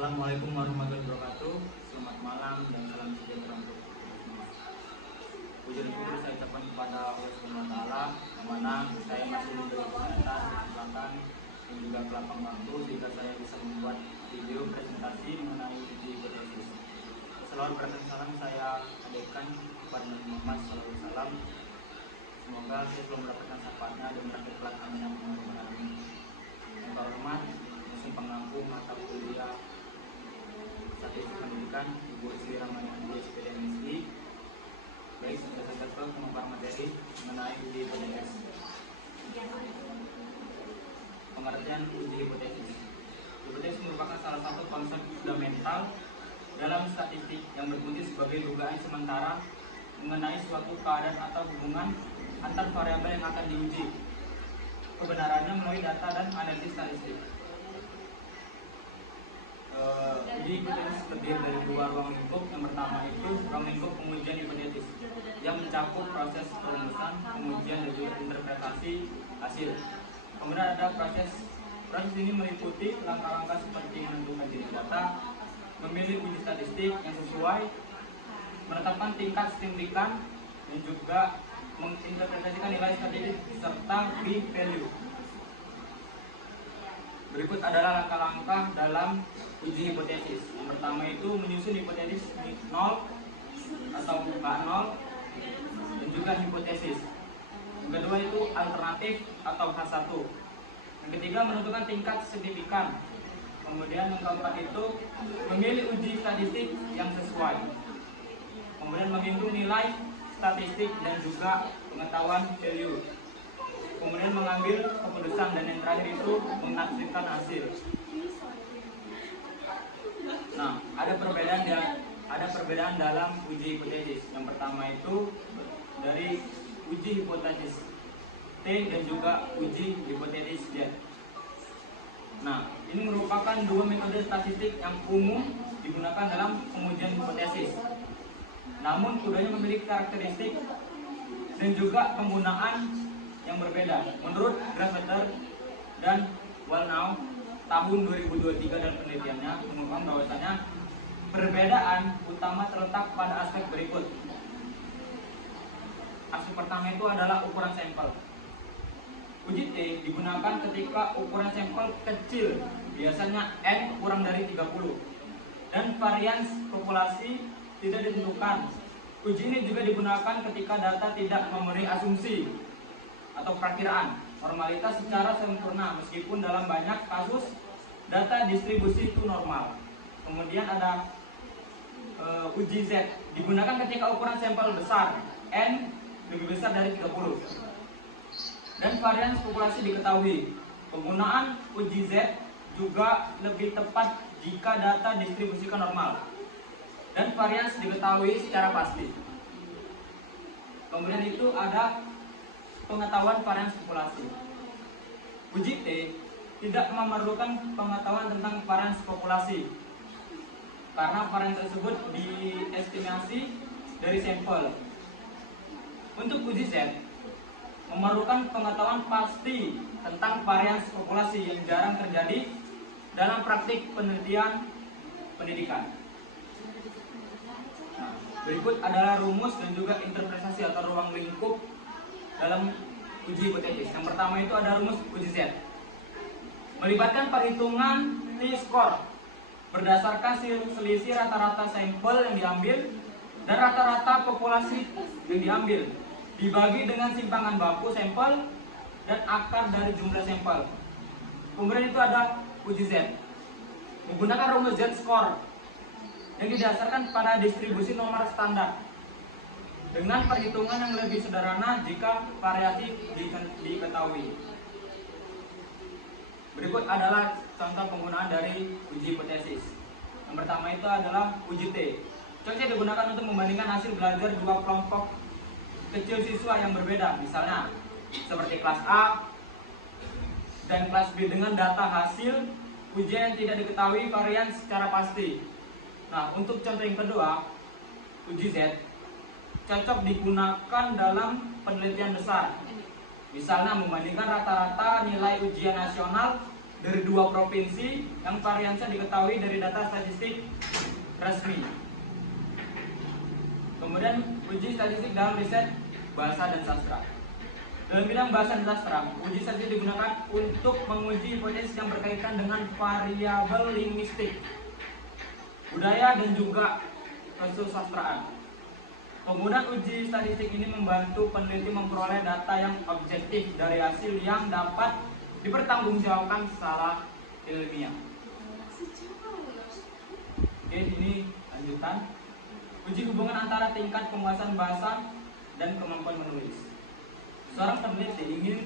Assalamualaikum warahmatullahi wabarakatuh. Selamat malam dan salam sejahtera untuk semua. Puji dan syukur saya ucapkan kepada Allah Subhanahu wa taala, yang mana saya masih diberi kesehatan, kesempatan dan juga kelapang waktu sehingga saya bisa membuat video presentasi mengenai uji hipotesis. Selalu berkata salam saya adekan kepada Nabi Muhammad SAW. Semoga saya selalu mendapatkan syafaatnya dan berakhir kelak amin amin. Yang terhormat musim pengampu mata kuliah statistik pendidikan Ibu Sri Ramadhani SPDMSI. Baik, sudah saya ke pemaparan materi mengenai uji hipotesis. Pengertian uji hipotesis. Hipotesis merupakan salah satu konsep fundamental dalam statistik yang berfungsi sebagai dugaan sementara mengenai suatu keadaan atau hubungan antar variabel yang akan diuji kebenarannya melalui data dan analisis statistik. Uji hipotesis terdiri dari dua ruang lingkup. Yang pertama itu ruang lingkup pengujian hipotesis yang mencakup proses perumusan, pengujian dan juga interpretasi hasil. Kemudian ada proses ini meliputi langkah-langkah seperti menentukan jenis data, memilih uji statistik yang sesuai, menetapkan tingkat signifikan, dan juga menginterpretasikan nilai statistik serta p-value. Berikut adalah langkah-langkah dalam uji hipotesis. Yang pertama itu menyusun hipotesis 0 atau H0 dan juga hipotesis. Yang kedua itu alternatif atau H1. Yang ketiga menentukan tingkat signifikan. Kemudian yang keempat itu memilih uji statistik yang sesuai. Kemudian menghitung nilai statistik dan juga pengetahuan value. Kemudian mengambil keputusan dan yang terakhir itu menafsirkan hasil. Nah, ada perbedaan dalam uji hipotesis. Yang pertama itu dari uji hipotesis T dan juga uji hipotesis Z. Nah, ini merupakan dua metode statistik yang umum digunakan dalam pengujian hipotesis. Namun keduanya memiliki karakteristik dan juga penggunaan yang berbeda. Menurut Grasseter dan Wallnau tahun 2023 dan penelitiannya mengungkapkan bahwasanya perbedaan utama terletak pada aspek berikut. Aspek pertama itu adalah ukuran sampel. Uji T digunakan ketika ukuran sampel kecil, biasanya N kurang dari 30, dan varians populasi tidak ditentukan. Uji ini juga digunakan ketika data tidak memenuhi asumsi atau perakiraan normalitas secara sempurna, meskipun dalam banyak kasus data distribusi itu normal. Kemudian ada uji Z digunakan ketika ukuran sampel besar, N lebih besar dari 30, dan varian populasi diketahui. Penggunaan uji Z juga lebih tepat jika data distribusikan normal dan varians diketahui secara pasti. Kemudian itu ada pengetahuan varians populasi. Uji T tidak memerlukan pengetahuan tentang varians populasi karena varian tersebut diestimasi dari sampel. Untuk uji Z memerlukan pengetahuan pasti tentang varians populasi yang jarang terjadi dalam praktik penelitian pendidikan. Nah, berikut adalah rumus dan juga interpretasi atau ruang lingkup dalam uji hipotesis. Yang pertama itu ada rumus uji Z. Melibatkan perhitungan t-score berdasarkan selisih rata-rata sampel yang diambil dan rata-rata populasi yang diambil, dibagi dengan simpangan baku sampel dan akar dari jumlah sampel. Kemudian itu ada uji Z. Menggunakan rumus Z-score yang didasarkan pada distribusi nomor standar dengan perhitungan yang lebih sederhana jika variasi diketahui. Berikut adalah contoh penggunaan dari uji hipotesis. Yang pertama itu adalah uji T. Contohnya digunakan untuk membandingkan hasil belajar dua kelompok kecil siswa yang berbeda, misalnya seperti kelas A dan kelas B dengan data hasil ujian yang tidak diketahui varian secara pasti. Nah, untuk contoh yang kedua, uji Z cocok digunakan dalam penelitian besar. Misalnya membandingkan rata-rata nilai ujian nasional dari 2 provinsi yang variannya diketahui dari data statistik resmi. Kemudian uji statistik dalam riset bahasa dan sastra. Dalam bidang bahasa dan sastra, uji statistik digunakan untuk menguji hipotesis yang berkaitan dengan variabel linguistik, budaya, dan juga kesusastraan. Penggunaan uji statistik ini membantu peneliti memperoleh data yang objektif dari hasil yang dapat dipertanggungjawabkan secara ilmiah. Oke, ini lanjutan. Uji hubungan antara tingkat penguasaan bahasa dan kemampuan menulis. Seorang peneliti ingin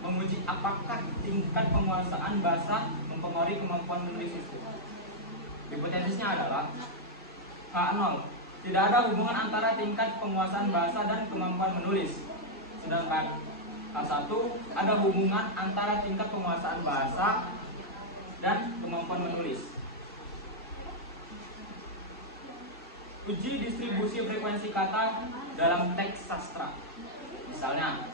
menguji apakah tingkat penguasaan bahasa mempengaruhi kemampuan menulis itu. Hipotesisnya adalah H0. Tidak ada hubungan antara tingkat penguasaan bahasa dan kemampuan menulis. Sedangkan H1 ada hubungan antara tingkat penguasaan bahasa dan kemampuan menulis. Uji distribusi frekuensi kata dalam teks sastra. Misalnya,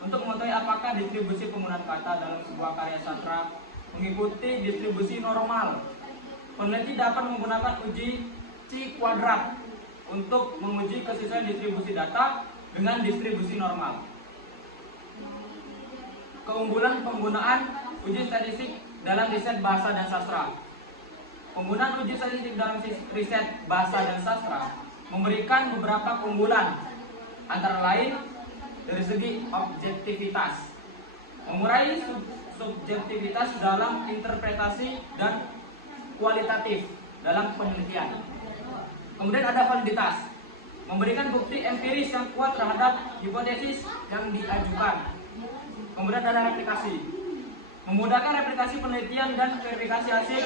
untuk mengetahui apakah distribusi penggunaan kata dalam sebuah karya sastra mengikuti distribusi normal, peneliti dapat menggunakan uji C kuadrat untuk menguji kesesuaian distribusi data dengan distribusi normal. Keunggulan penggunaan uji statistik dalam riset bahasa dan sastra. Penggunaan uji statistik dalam riset bahasa dan sastra memberikan beberapa keunggulan, antara lain dari segi objektivitas, mengurangi subjektivitas dalam interpretasi dan kualitatif dalam penelitian. Kemudian ada validitas, memberikan bukti empiris yang kuat terhadap hipotesis yang diajukan. Kemudian ada replikasi, memudahkan replikasi penelitian dan verifikasi hasil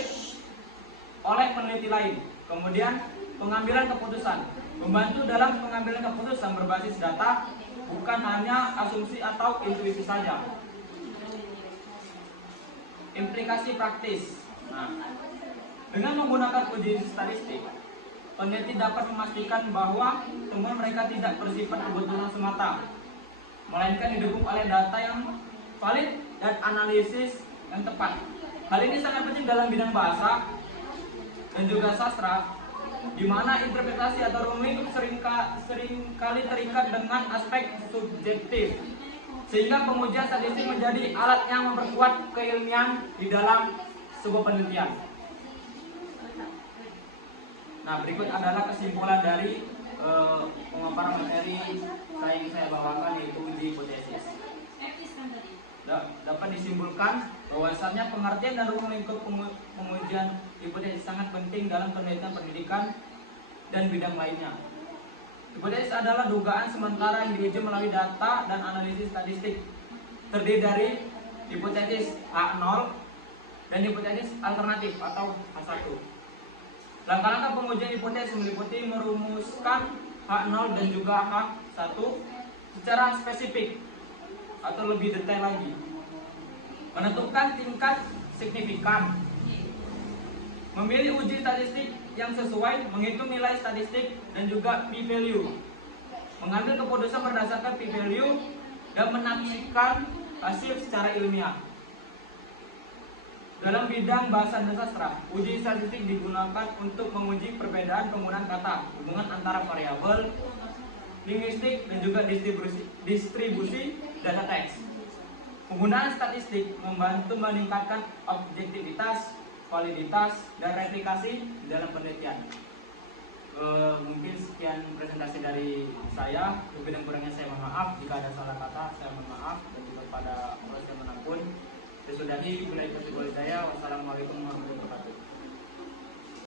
oleh peneliti lain. Kemudian pengambilan keputusan, membantu dalam pengambilan keputusan berbasis data, bukan hanya asumsi atau intuisi saja. Implikasi praktis. Nah, dengan menggunakan uji statistik, peneliti dapat memastikan bahwa temuan mereka tidak bersifat kebetulan semata, melainkan didukung oleh data yang valid dan analisis yang tepat. Hal ini sangat penting dalam bidang bahasa dan juga sastra, di mana interpretasi atau ruang lingkup seringkali terikat dengan aspek subjektif, sehingga pengujian statistik menjadi alat yang memperkuat keilmian di dalam sebuah penelitian. Nah, berikut adalah kesimpulan dari pemaparan materi yang saya bawakan, yaitu uji hipotesis. Dapat disimpulkan bahwasannya pengertian dan ruang lingkup pengujian hipotesis sangat penting dalam penelitian pendidikan dan bidang lainnya. Hipotesis adalah dugaan sementara yang diuji melalui data dan analisis statistik, terdiri dari hipotesis H0 dan hipotesis alternatif atau H1. Langkah-langkah pengujian hipotesis meliputi merumuskan H0 dan juga H1 secara spesifik atau lebih detail lagi, menentukan tingkat signifikan, memilih uji statistik yang sesuai, menghitung nilai statistik dan juga p-value, mengambil keputusan berdasarkan p-value, dan menafsirkan hasil secara ilmiah. Dalam bidang bahasa dan sastra, uji statistik digunakan untuk menguji perbedaan penggunaan kata, hubungan antara variabel linguistik dan juga distribusi data teks. Penggunaan statistik membantu meningkatkan objektivitas, validitas, dan replikasi dalam penelitian. Mungkin sekian presentasi dari saya. Lebih dan kurangnya saya mohon maaf. Jika ada salah kata, saya mohon maaf. Dan juga pada proses manapun. Saya sudahi. Bila itu saya. Wassalamualaikum warahmatullahi wabarakatuh.